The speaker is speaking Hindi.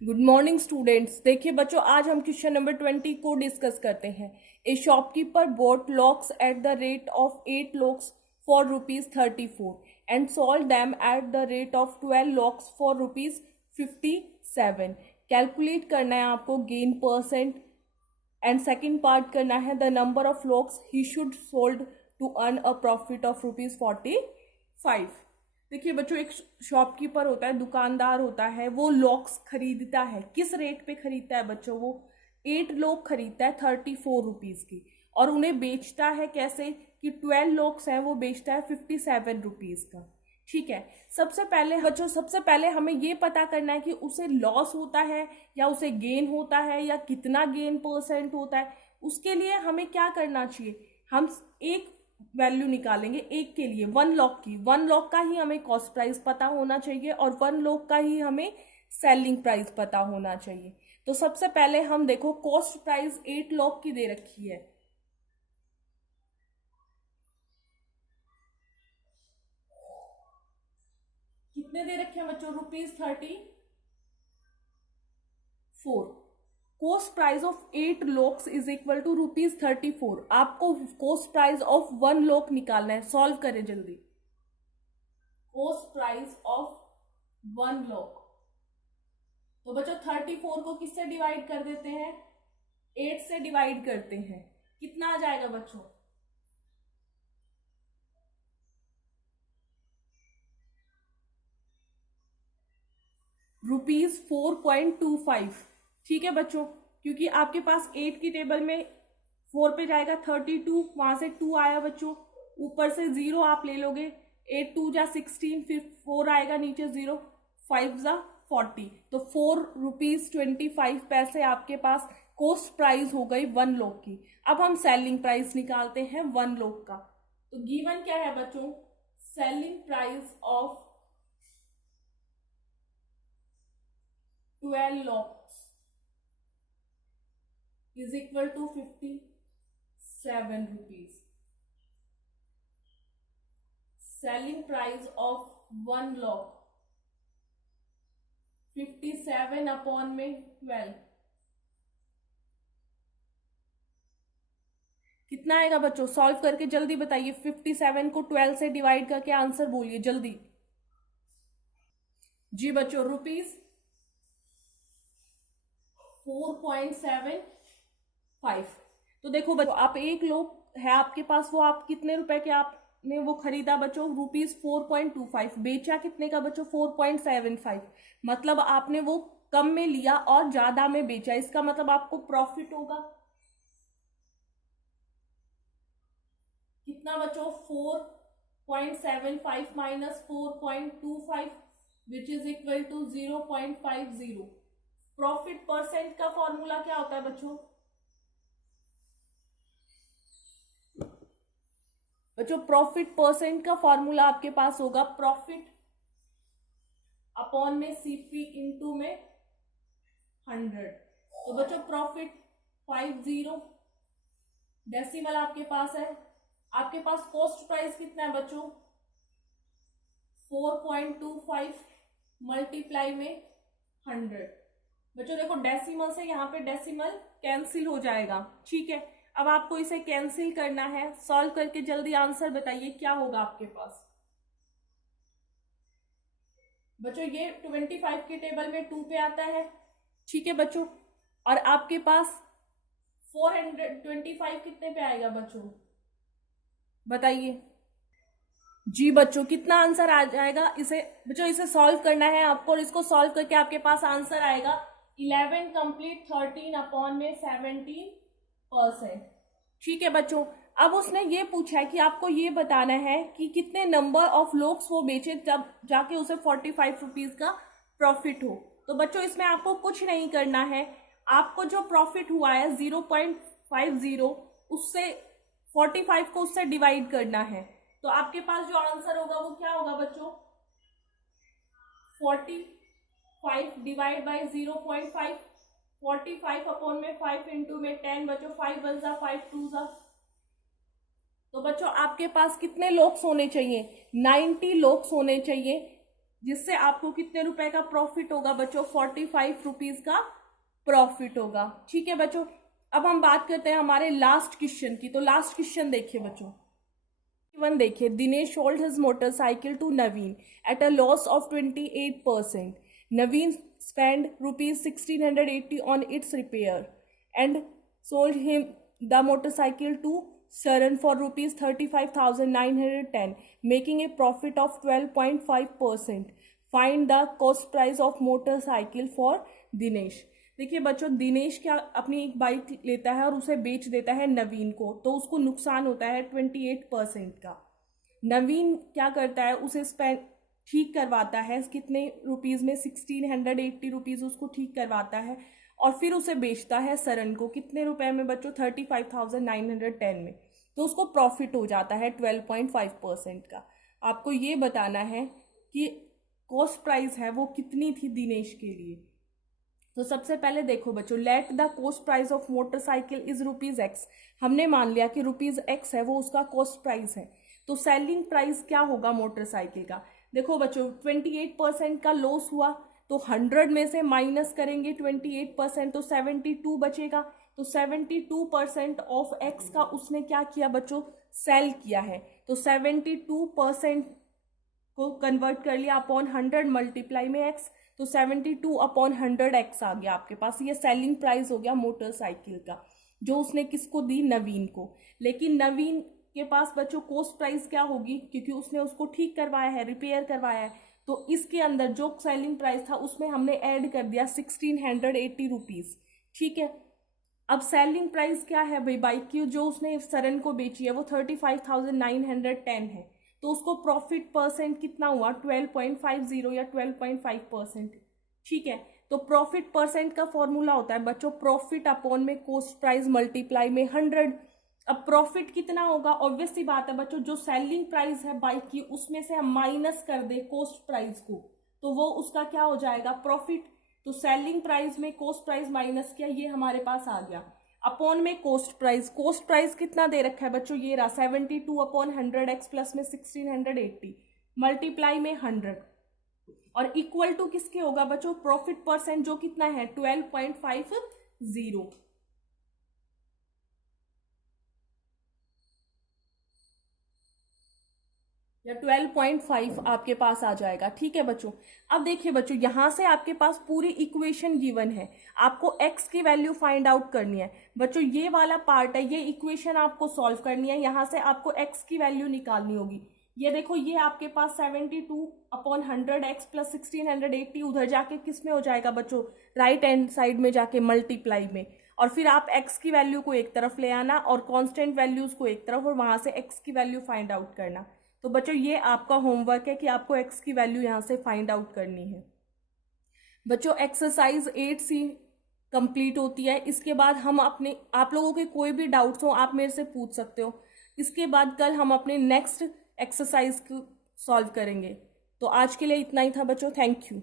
Good morning students. देखिए बच्चों, आज हम क्वेश्चन नंबर 20 को डिस्कस करते हैं। A shopkeeper bought locks at the rate of 8 locks for ₹34 and sold them at the rate of 12 locks for ₹57। Calculate करना है आपको gain percent and second part करना है the number of locks he should sold to earn a profit of ₹45। देखिए बच्चों, एक शॉपकीपर होता है, दुकानदार होता है, वो लॉक्स खरीदता है। किस रेट पे खरीदता है बच्चों? वो 8 लॉक खरीदता है 34 रुपीज की, और उन्हें बेचता है कैसे कि 12 लॉक्स हैं वो बेचता है 57 रुपीज का। ठीक है, सबसे पहले हमें ये पता करना है कि उसे लॉस होता है या उसे गेन होता है या कितना गेन परसेंट होता है। उसके लिए हमें क्या करना चाहिए? हम एक वैल्यू निकालेंगे एक के लिए, 1 लॉक की। 1 लॉक का ही हमें कॉस्ट प्राइस पता होना चाहिए और 1 लॉक का ही हमें सेलिंग प्राइस पता होना चाहिए। तो सबसे पहले हम देखो, कॉस्ट प्राइस 8 लॉक की दे रखी है। कितने दे रखे हैं बच्चों? ₹34। Cost price of 8 locks is equal to ₹34। आपको कॉस्ट प्राइस ऑफ 1 लॉक निकालना है। सॉल्व करें जल्दी। कॉस्ट प्राइस ऑफ 1 लॉक, तो बच्चों 34 को किससे डिवाइड कर देते हैं? 8 से डिवाइड करते हैं। कितना आ जाएगा बच्चों? ₹4.25। ठीक है बच्चों, क्योंकि आपके पास 8 की टेबल में 4 पे जाएगा 32, वहां से 2 आया बच्चों, ऊपर से 0 आप ले लोगे। 8 2 जा 16, फिर 4 आएगा नीचे 0, 5 जा 40, तो ₹4.25 आपके पास कॉस्ट प्राइस हो गई 1 लॉक की। अब हम सेलिंग प्राइस निकालते हैं 1 लॉक का। तो गिवन क्या है बच्चों? Selling price of 12 locks is equal to 57 rupees. Selling price of 1 lock 57 upon में 12, कितना आएगा बच्चों? सॉल्व करके जल्दी बताइए। 57 को 12 से डिवाइड करके आंसर बोलिए जल्दी। जी बच्चों, ₹4.75। तो देखो बच्चों, आप एक लोग है आपके पास, वो आप कितने रुपए के आपने वो खरीदा बच्चों? ₹4.25। बेचा कितने का बच्चों? 4.75। मतलब आपने वो कम में लिया और ज्यादा में बेचा, इसका मतलब आपको प्रॉफिट होगा कितना बच्चों? 4.75 minus 4.25 which is equal to 0.50। Profit percent का फॉर्मूला क्या होता है बच्चों? प्रॉफिट परसेंट का फॉर्मूला आपके पास होगा प्रॉफिट अपॉन में CP इंटू में 100। तो बच्चों प्रॉफिट 50, डेसिमल आपके पास है। आपके पास कॉस्ट प्राइस कितना है बच्चों? 4.25 मल्टीप्लाई में 100। बच्चों देखो, डेसिमल से यहाँ पे डेसिमल कैंसिल हो जाएगा। ठीक है, अब आपको इसे कैंसिल करना है। सॉल्व करके जल्दी आंसर बताइए क्या होगा आपके पास। बच्चों ये 25 के टेबल में 2 पे आता है। ठीक है बच्चों, और आपके पास 425 कितने पे आएगा बच्चों? बताइए जी बच्चों, कितना आंसर आ जाएगा? इसे सॉल्व करना है आपको, और इसको सॉल्व करके आपके पास आंसर आएगा 11 कंप्लीट 13 अपॉन में 17%। ठीक है बच्चों, अब उसने ये पूछा है कि आपको ये बताना है कि कितने नंबर ऑफ लॉक्स वो बेचे जब जाके उसे 45 रुपीज का प्रॉफिट हो। तो बच्चों इसमें आपको कुछ नहीं करना है। आपको जो प्रॉफिट हुआ है 0.50, उससे 45 को उससे डिवाइड करना है। तो आपके पास जो आंसर होगा वो क्या होगा बच्चों? 45 डिवाइड बाई 0.5, 45 अपॉन में 5 इंटू में 10 बच्चों, 5 1 जा 5 2 जा। तो बच्चों आपके पास कितने लॉक्स होने चाहिए? 90 लॉक्स होने चाहिए जिससे आपको कितने रुपए का प्रॉफिट होगा बच्चों, 45 रुपीज का प्रॉफिट होगा। ठीक है बच्चों, अब हम बात करते हैं हमारे लास्ट क्वेश्चन की। तो लास्ट क्वेश्चन देखिए बच्चों, वन देखिए, Dinesh sold his motorcycle to Naveen at a loss of 28%। Naveen spend ₹1680 on its repair and sold him the motorcycle to Saran for ₹35,910, making a profit of 12.5%. Find the cost price of motorcycle for Dinesh. देखिए बच्चों, दिनेश क्या अपनी एक बाइक लेता है और उसे बेच देता है नवीन को, तो उसको नुकसान होता है 28% का। नवीन क्या करता है, उसे ठीक करवाता है कितने रुपीज़ में, 1680 रुपीज़ उसको ठीक करवाता है और फिर उसे बेचता है सरन को कितने रुपए में बच्चों, 35,910 में। तो उसको प्रॉफिट हो जाता है 12.5% का। आपको ये बताना है कि कॉस्ट प्राइस है वो कितनी थी दिनेश के लिए। तो सबसे पहले देखो बच्चों, let the cost price of motorcycle is ₹X। हमने मान लिया कि ₹X है वो उसका कॉस्ट प्राइस है। तो सेलिंग प्राइस क्या होगा मोटरसाइकिल का, देखो बच्चों 28% का लॉस हुआ, तो 100 में से माइनस करेंगे 28%, तो 72 बचेगा। तो 72% ऑफ X का उसने क्या किया बच्चों, सेल किया है। तो 72% को कन्वर्ट कर लिया अपॉन 100 मल्टीप्लाई में X, तो 72/100 आ गया आपके पास। ये सेलिंग प्राइस हो गया मोटरसाइकिल का, जो उसने किसको दी, नवीन को। लेकिन नवीन के पास बच्चों कॉस्ट प्राइस क्या होगी, क्योंकि उसने उसको ठीक करवाया है, रिपेयर करवाया है। तो इसके अंदर जो सेलिंग प्राइस था उसमें हमने ऐड कर दिया 1680 रुपीज। ठीक है, अब सेलिंग प्राइस क्या है भाई बाइक की, जो उसने सरन को बेची है वो 35,910 है। तो उसको प्रॉफिट परसेंट कितना हुआ, 12.50 या 12.5%। ठीक है, तो प्रॉफिट परसेंट का फॉर्मूला होता है बच्चों प्रॉफिट अपॉन में कॉस्ट प्राइस मल्टीप्लाई में 100। अब प्रॉफिट कितना होगा, ऑब्वियस सी बात है बच्चों, जो सेलिंग प्राइस है बाइक की उसमें से हम माइनस कर दे कॉस्ट प्राइस को, तो वो उसका क्या हो जाएगा, प्रॉफिट। तो सेलिंग प्राइस में कॉस्ट प्राइस माइनस किया, ये हमारे पास आ गया, अपॉन में कॉस्ट प्राइस। कॉस्ट प्राइस कितना दे रखा है बच्चों, ये रहा 72/100 प्लस में 1680 मल्टीप्लाई में 100 और इक्वल टू किसके होगा बच्चों, प्रॉफिट परसेंट जो कितना है 12.50 या 12.5 आपके पास आ जाएगा। ठीक है बच्चों, अब देखिए बच्चों, यहां से आपके पास पूरी इक्वेशन गिवन है, आपको x की वैल्यू फाइंड आउट करनी है बच्चों। ये वाला पार्ट है, ये इक्वेशन आपको सॉल्व करनी है, यहां से आपको x की वैल्यू निकालनी होगी। ये देखो, ये आपके पास 72/100 प्लस 1680 उधर जाके किस में हो जाएगा बच्चों, राइट हैंड साइड में जाके मल्टीप्लाई में, और फिर आप x की वैल्यू को एक तरफ ले आना और कांस्टेंट वैल्यूज को एक तरफ, और वहां से x की वैल्यू फाइंड आउट करना। तो बच्चों ये आपका होमवर्क है कि आपको x की वैल्यू यहाँ से फाइंड आउट करनी है। बच्चों एक्सरसाइज 8C कंप्लीट होती है। इसके बाद हम अपने, आप लोगों के कोई भी डाउट्स हो आप मेरे से पूछ सकते हो। इसके बाद कल हम अपने नेक्स्ट एक्सरसाइज को सॉल्व करेंगे। तो आज के लिए इतना ही था बच्चों, थैंक यू।